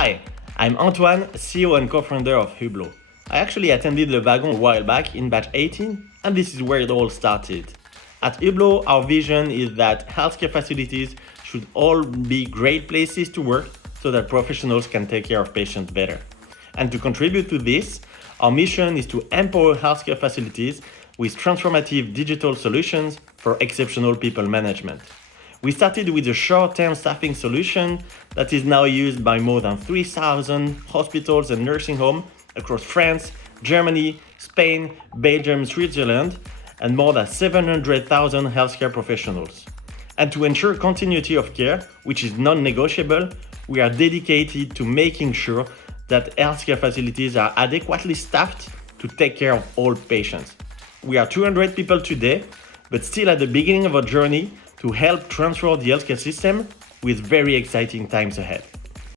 Hi, I'm Antoine, CEO and co-founder of Hublo. I actually attended the Wagon a while back in batch 18, and this is where it all started. At Hublo, our vision is that healthcare facilities should all be great places to work so that professionals can take care of patients better. And to contribute to this, our mission is to empower healthcare facilities with transformative digital solutions for exceptional people management. We started with a short-term staffing solution that is now used by more than 3,000 hospitals and nursing homes across France, Germany, Spain, Belgium, Switzerland, and more than 700,000 healthcare professionals. And to ensure continuity of care, which is non-negotiable, we are dedicated to making sure that healthcare facilities are adequately staffed to take care of all patients. We are 200 people today, but still at the beginning of our journey to help transform the healthcare system with very exciting times ahead.